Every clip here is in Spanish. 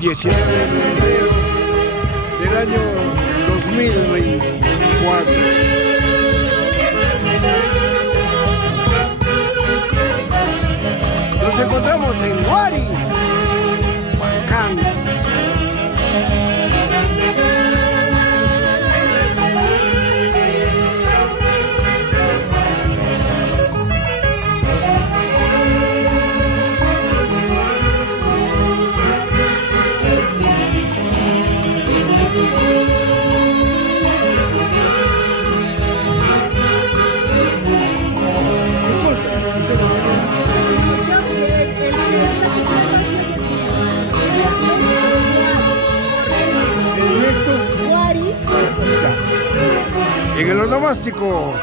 19 de enero del año 2024. Nos encontramos en Huari, Huancán. En el onomástico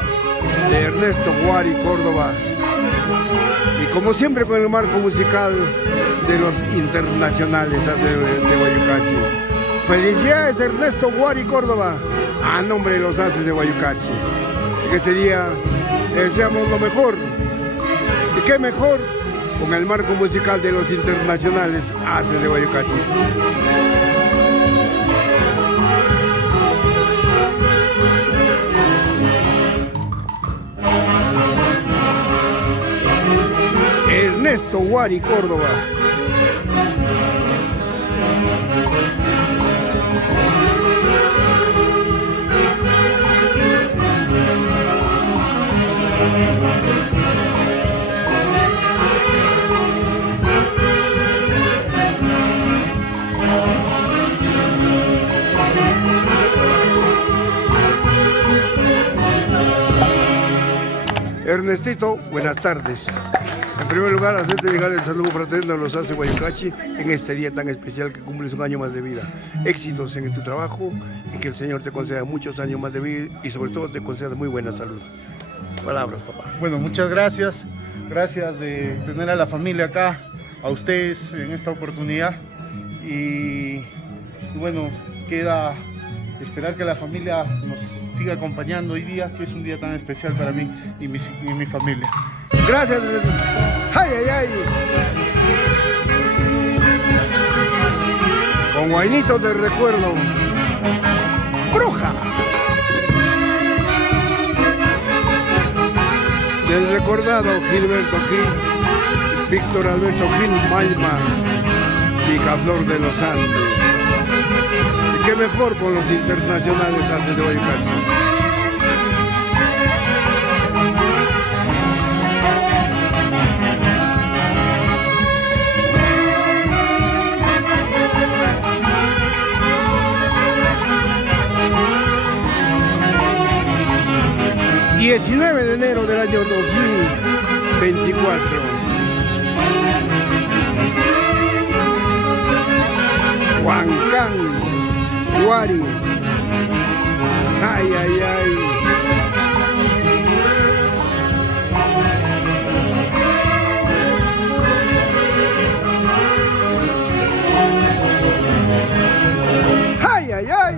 de Ernesto Huari Córdoba, y como siempre con el marco musical de los internacionales de Guayucachi. Felicidades Ernesto Huari Córdoba, a nombre de los haces de Guayucachi. En este día le deseamos lo mejor, y qué mejor con el marco musical de los internacionales haces de Guayucachi. Ernesto Huari Córdoba. Ernestito, buenas tardes. En primer lugar, hacerte llegar el saludo fraterno a los haces Guayucachi en este día tan especial que cumples un año más de vida. Éxitos en tu trabajo y que el Señor te conceda muchos años más de vida y sobre todo te conceda muy buena salud. Palabras, papá. Bueno, muchas gracias. Gracias de tener a la familia acá, a ustedes en esta oportunidad. Y bueno, queda esperar que la familia nos siga acompañando hoy día, que es un día tan especial para mí y mi familia. Gracias. ¡Ay, ay, ay! Con guainitos de recuerdo. ¡Bruja! Del recordado Gilberto Gil, Víctor Alberto Gil Malma, Picaflor de los Andes. Y qué mejor con los internacionales haces de Guayucachi. ...19 de enero del año 2024. Huancán, Huari. Ay, ay, ay. Ay, ay, ay.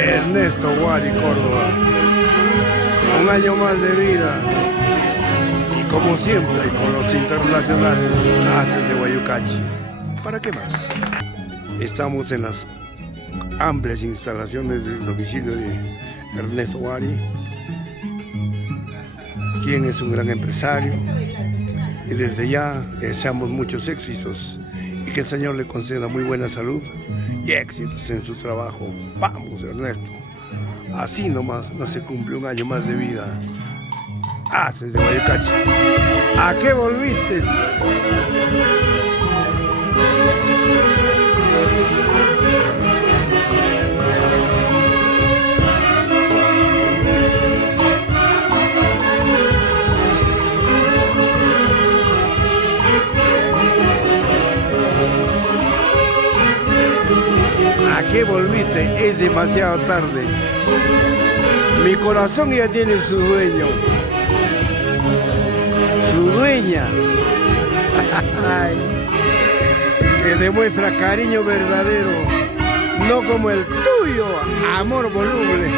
Ernesto Huari Córdoba, un año más de vida y como siempre con los internacionales haces de Guayucachi. ¿Para qué más? Estamos en las amplias instalaciones del domicilio de Ernesto Huari, quien es un gran empresario, y desde ya le deseamos muchos éxitos y que el Señor le conceda muy buena salud y éxitos en su trabajo. Vamos, Ernesto. Así nomás no se cumple un año más de vida. Haces de Guayucachi. ¿A qué volviste? ¿A qué volviste? Es demasiado tarde. Mi corazón ya tiene su dueño. Su dueña, que demuestra cariño verdadero, no como el tuyo, amor voluble.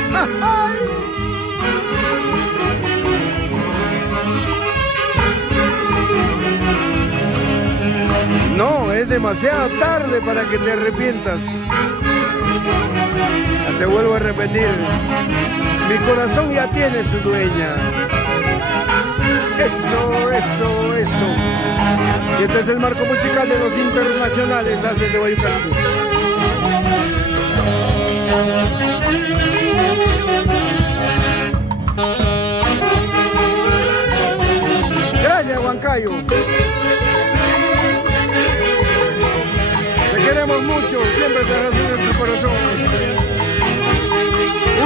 No, es demasiado tarde para que te arrepientas. Ya te vuelvo a repetir, mi corazón ya tiene su dueña. Eso, eso, eso. Y este es el marco musical de los internacionales desde Guayucalco. Gracias, Huancayo. Te queremos mucho, siempre estarás en nuestro corazón.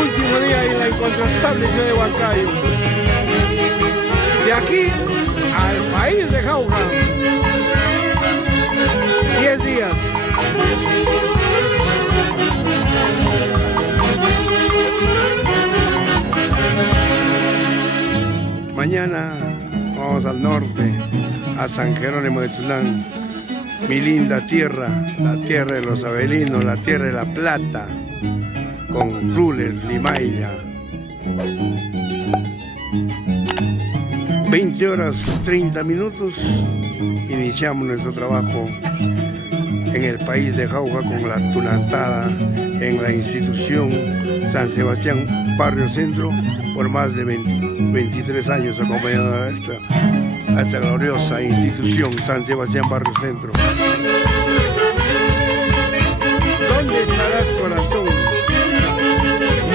Último día en la incontrastable ciudad de Huancayo. De aquí al país de Jauja. 10 días. Mañana vamos al norte, a San Jerónimo de Tulán, mi linda tierra, la tierra de los Avelinos, la tierra de La Plata, con Ruler, Limailla. 20 horas 30 minutos, iniciamos nuestro trabajo en el país de Jauja con la tunantada en la institución San Sebastián Barrio Centro por más de 23 años acompañado a esta gloriosa institución San Sebastián Barrio Centro. ¿Dónde estarás, corazón?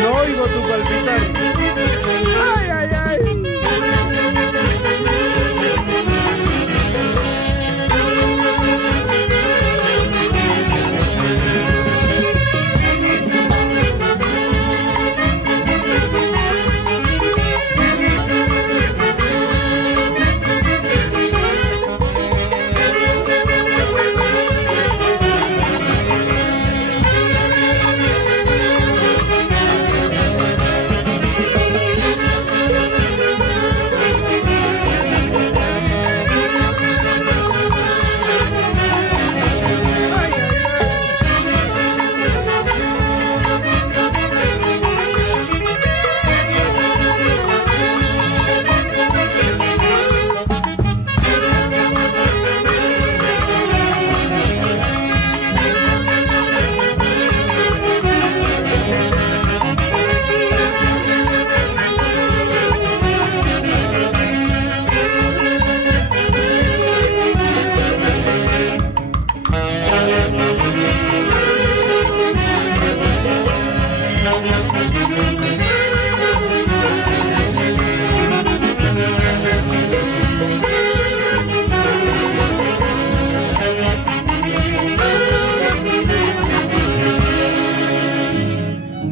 No oigo tu palpitar. ¡Ay, ay, ay!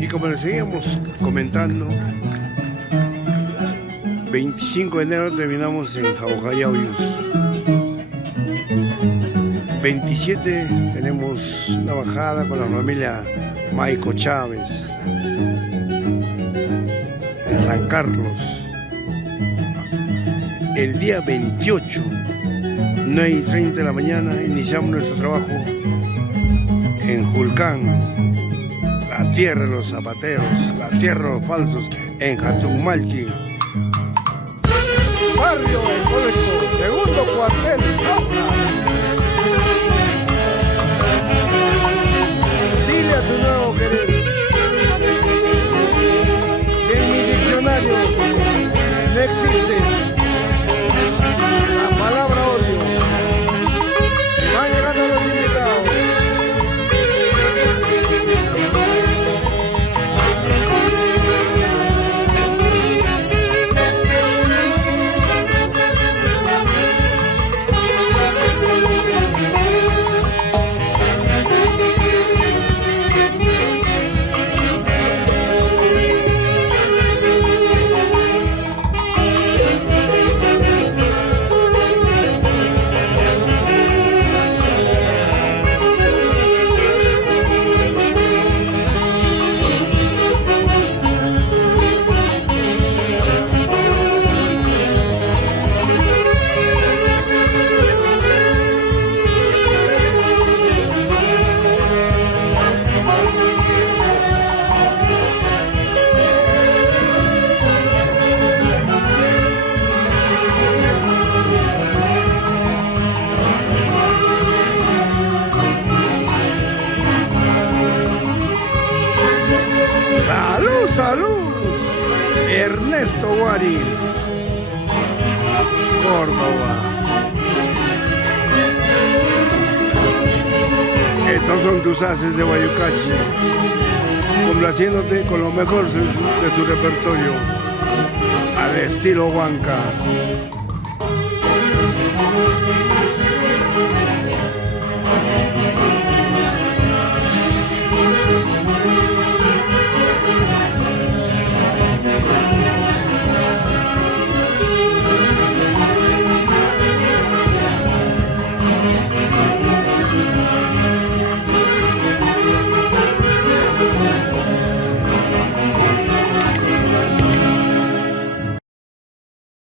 Como les seguíamos comentando, 25 de enero terminamos en Jaujayauyos. 27 tenemos una bajada con la familia Maico Chávez en San Carlos. El día 28, 9:30 de la mañana, iniciamos nuestro trabajo en Julcán, la tierra de los zapateros, la tierra de los falsos, en Jatunmalchi. Barrio Ecológico, segundo cuartel, Jauja. Dile a tu nuevo querer que en mi diccionario no existe la palabra odio. Van llegando los invitados. Guari, Córdoba. Estos son tus haces de Guayucachi, complaciéndote con lo mejor de su repertorio, al estilo Huanca.